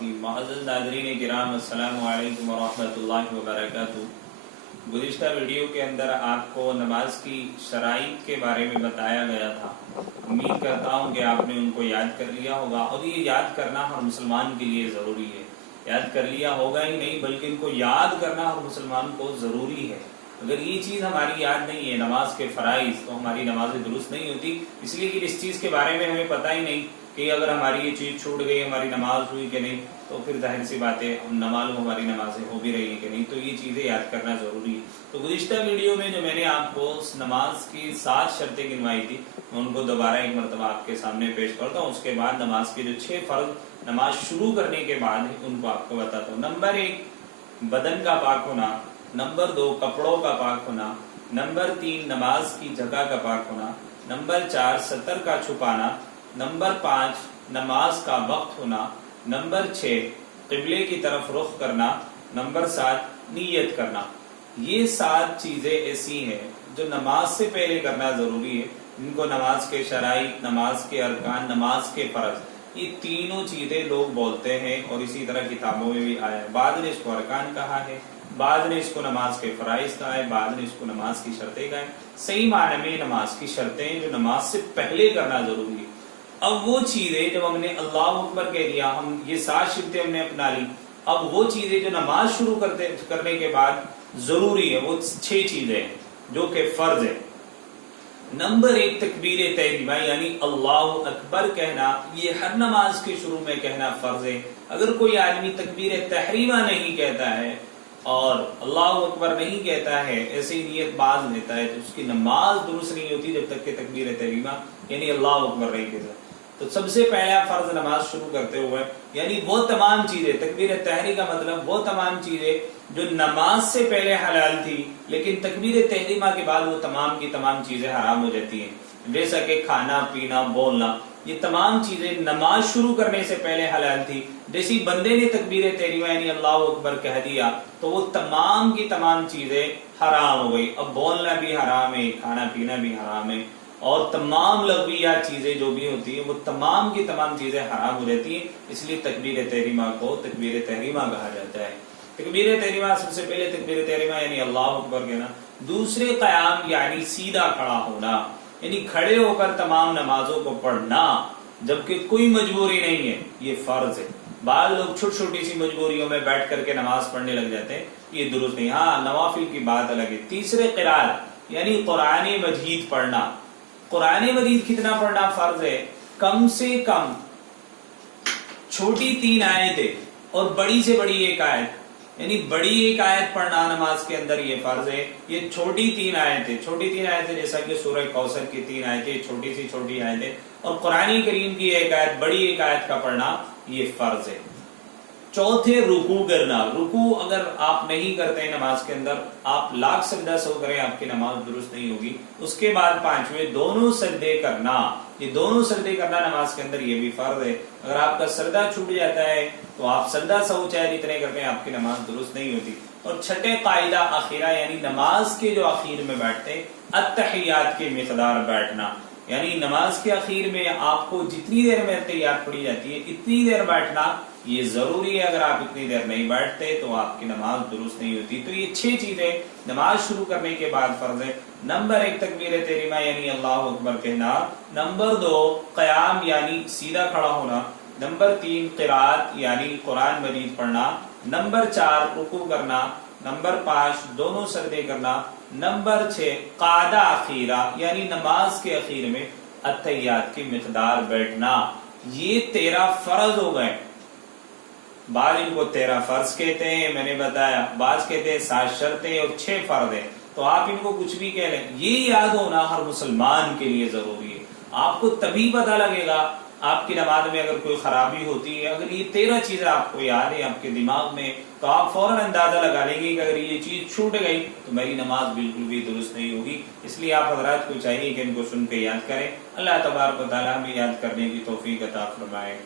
الرحیم۔ معزز ناظرین کرام، السلام علیکم ورحمۃ وبرکاتہ۔ گزشتہ ویڈیو کے اندر آپ کو نماز کی شرائط کے بارے میں بتایا گیا تھا۔ امید کرتا ہوں کہ آپ نے ان کو یاد کر لیا ہوگا، اور یہ یاد کرنا ہر مسلمان کے لیے ضروری ہے۔ یاد کر لیا ہوگا ہی نہیں بلکہ ان کو یاد کرنا ہر مسلمان کو ضروری ہے۔ اگر یہ چیز ہماری یاد نہیں ہے، نماز کے فرائض، تو ہماری نمازیں درست نہیں ہوتی، اس لیے کہ اس چیز کے بارے میں ہمیں پتہ ہی نہیں کہ اگر ہماری یہ چیز چھوٹ گئی، ہماری نماز ہوئی کہ نہیں، تو پھر ظاہر سی بات ہے ہم نہ معلوم ہماری نمازیں ہو بھی رہی ہیں کہ نہیں، تو یہ چیزیں یاد کرنا ضروری ہے۔ تو گزشتہ ویڈیو میں جو میں نے آپ کو نماز کی 7 شرطیں گنوائی تھی، میں ان کو دوبارہ ایک مرتبہ آپ کے سامنے پیش کرتا ہوں۔ اس کے بعد نماز کے جو 6 فرض نماز شروع کرنے کے بعد ان کو آپ کو بتاتا ہوں۔ نمبر 1 بدن کا پاک ہونا، نمبر 2 کپڑوں کا پاک ہونا، نمبر 3 نماز کی جگہ کا پاک ہونا، نمبر 4 سطر کا چھپانا، نمبر 5 نماز کا وقت ہونا، نمبر 6 قبلے کی طرف رخ کرنا، نمبر 7 نیت کرنا۔ یہ 7 چیزیں ایسی ہیں جو نماز سے پہلے کرنا ضروری ہے۔ ان کو نماز کے شرائط، نماز کے ارکان، نماز کے فرض، یہ تینوں چیزیں لوگ بولتے ہیں اور اسی طرح کتابوں میں بھی آیا ہے۔ بعض نے اس کو ارکان کہا ہے، بعض نے اس کو نماز کے فرائض کہا ہے، بعض نے اس کو نماز کی شرطیں کہا ہے۔ صحیح معنی میں نماز کی شرطیں جو نماز سے پہلے کرنا ضروری ہے۔ اب وہ چیزیں جب ہم نے اللہ اکبر کہہ دیا، ہم یہ 7 شرطیں ہم نے اپنا لی، اب وہ چیزیں جو نماز شروع کرنے کے بعد ضروری ہے، وہ 6 چیزیں ہیں جو کہ فرض ہے۔ نمبر 1 تکبیر تحریمہ، یعنی اللہ اکبر کہنا، یہ ہر نماز کے شروع میں کہنا فرض ہے۔ اگر کوئی آدمی تکبیر تحریمہ نہیں کہتا ہے اور اللہ اکبر نہیں کہتا ہے، ایسے ہی نیت باز لیتا ہے، تو اس کی نماز درست نہیں ہوتی جب تک کہ تکبیر تحریمہ یعنی اللہ اکبر نہیں کہتا۔ تو سب سے پہلا فرض نماز شروع کرتے ہوئے، یعنی وہ تمام چیزیں، تکبیر تحریمہ کا مطلب وہ تمام چیزیں جو نماز سے پہلے حلال تھی لیکن تکبیر تحریمہ کے بعد وہ تمام کی تمام چیزیں حرام ہو جاتی ہیں، جیسا کہ کھانا پینا بولنا، یہ تمام چیزیں نماز شروع کرنے سے پہلے حلال تھی۔ جیسی بندے نے تکبیر تحریمہ یعنی اللہ اکبر کہہ دیا تو وہ تمام کی تمام چیزیں حرام ہو گئی۔ اب بولنا بھی حرام ہے، کھانا پینا بھی حرام ہے، اور تمام لغویات چیزیں جو بھی ہوتی ہیں وہ تمام کی تمام چیزیں حرام ہو جاتی ہیں۔ اس لیے تکبیر تحریمہ کو تکبیر تحریمہ کہا جاتا ہے۔ تکبیر تحریمہ سب سے پہلے تکبیر تحریمہ یعنی اللہ اکبر کہنا۔ دوسرے قیام یعنی سیدھا کھڑا ہونا، یعنی کھڑے ہو کر تمام نمازوں کو پڑھنا جبکہ کوئی مجبوری نہیں ہے، یہ فرض ہے۔ بعض لوگ چھوٹی چھوٹی سی مجبوریوں میں بیٹھ کر کے نماز پڑھنے لگ جاتے ہیں، یہ درست نہیں۔ ہاں نوافل کی بات الگ ہے۔ تیسرے قرات یعنی قرآن مجید پڑھنا۔ قرآن مجید کتنا پڑھنا فرض ہے؟ کم سے کم چھوٹی 3 آیتیں اور بڑی سے بڑی 1 آیت، یعنی بڑی 1 آیت پڑھنا نماز کے اندر یہ فرض ہے۔ یہ چھوٹی 3 آیتیں، چھوٹی 3 آیتیں جیسا کہ سورہ کوثر کی 3 آیتیں، چھوٹی سی چھوٹی آیتیں، اور قرآن کریم کی 1 آیت، بڑی 1 آیت کا پڑھنا یہ فرض ہے۔ چوتھے رکوع کرنا۔ رکوع اگر آپ نہیں کرتے نماز کے اندر، آپ لاکھ سجدہ سو کریں، آپ کی نماز درست نہیں ہوگی۔ اس کے بعد 5ویں دونوں سجدے کرنا، یہ دونوں سجدے کرنا نماز کے اندر یہ بھی فرض ہے۔ اگر آپ کا سجدہ چھوٹ جاتا ہے تو آپ سجدہ سو چاہے جتنے کرتے ہیں، آپ کی نماز درست نہیں ہوتی۔ اور چھٹے قاعدہ اخیرہ یعنی نماز کے جو اخیر میں بیٹھتے ہیں، التحیات کی مقدار بیٹھنا، یعنی نماز کے اخیر میں آپ کو جتنی دیر میں التحیات پڑھی جاتی ہے اتنی دیر بیٹھنا یہ ضروری ہے۔ اگر آپ اتنی دیر نہیں بیٹھتے تو آپ کی نماز درست نہیں ہوتی۔ تو یہ 6 چیزیں نماز شروع کرنے کے بعد فرض ہے۔ نمبر 1 تکبیر تحریمہ یعنی اللہ اکبر کہنا، نمبر 2 قیام یعنی سیدھا کھڑا ہونا، نمبر 3 قرات یعنی قرآن مجید پڑھنا، نمبر 4 رکوع کرنا، نمبر 5 دونوں سجدے کرنا، نمبر 6 قعدہ اخیرہ یعنی نماز کے اخیر میں التحیات کی مقدار بیٹھنا۔ یہ 13 فرض ہو گئے۔ بعض ان کو 13 فرض کہتے ہیں، میں نے بتایا، بعض کہتے ہیں 7 شرطیں اور 6 فرض ہیں۔ تو آپ ان کو کچھ بھی کہہ لیں، یہ یاد ہونا ہر مسلمان کے لیے ضروری ہے۔ آپ کو تبھی پتہ لگے گا آپ کی نماز میں اگر کوئی خرابی ہوتی ہے، اگر یہ 13 چیزیں آپ کو یاد ہیں آپ کے دماغ میں، تو آپ فوراً اندازہ لگا لیں گے کہ اگر یہ چیز چھوٹ گئی تو میری نماز بالکل بھی درست نہیں ہوگی۔ اس لیے آپ حضرات کو چاہیے کہ ان کو سن کے یاد کریں۔ اللہ تبارک و تعالیٰ ہمیں یاد کرنے کی توفیق عطا فرمائے۔